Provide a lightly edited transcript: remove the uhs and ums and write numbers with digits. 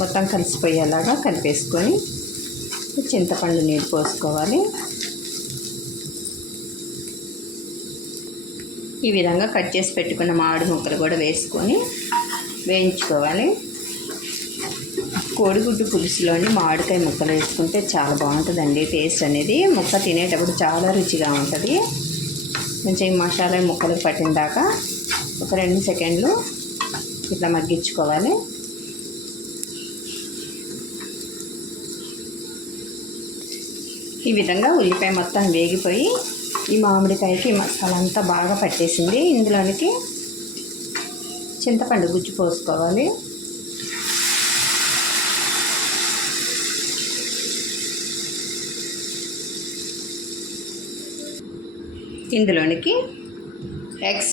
మొత్తం కలిసిపోయేలాగా కలిపేసుకొని చింతపండు నీళ్ళు పోసుకోవాలి. ఈ విధంగా కట్ చేసి పెట్టుకున్న మామిడి ముక్కలు కూడా వేసుకొని వేయించుకోవాలి. కోడిగుడ్డు పులుసులోని మామిడికాయ ముక్కలు వేసుకుంటే చాలా బాగుంటుందండి. టేస్ట్ అనేది ముక్క తినేటప్పుడు చాలా రుచిగా ఉంటుంది. కొంచెం ఈ మసాలా ముక్కలకు పట్టిన దాకా ఒక 2 సెకండ్లు ఇట్లా మగ్గించుకోవాలి. ఈ విధంగా ఉల్లిపాయ మొత్తం వేగిపోయి ఈ మామిడికాయకి మసాలా అంతా బాగా పట్టేసింది. ఇందులోనికి చింతపండు గుజ్జు పోసుకోవాలి. ఇందులోనికి ఎగ్స్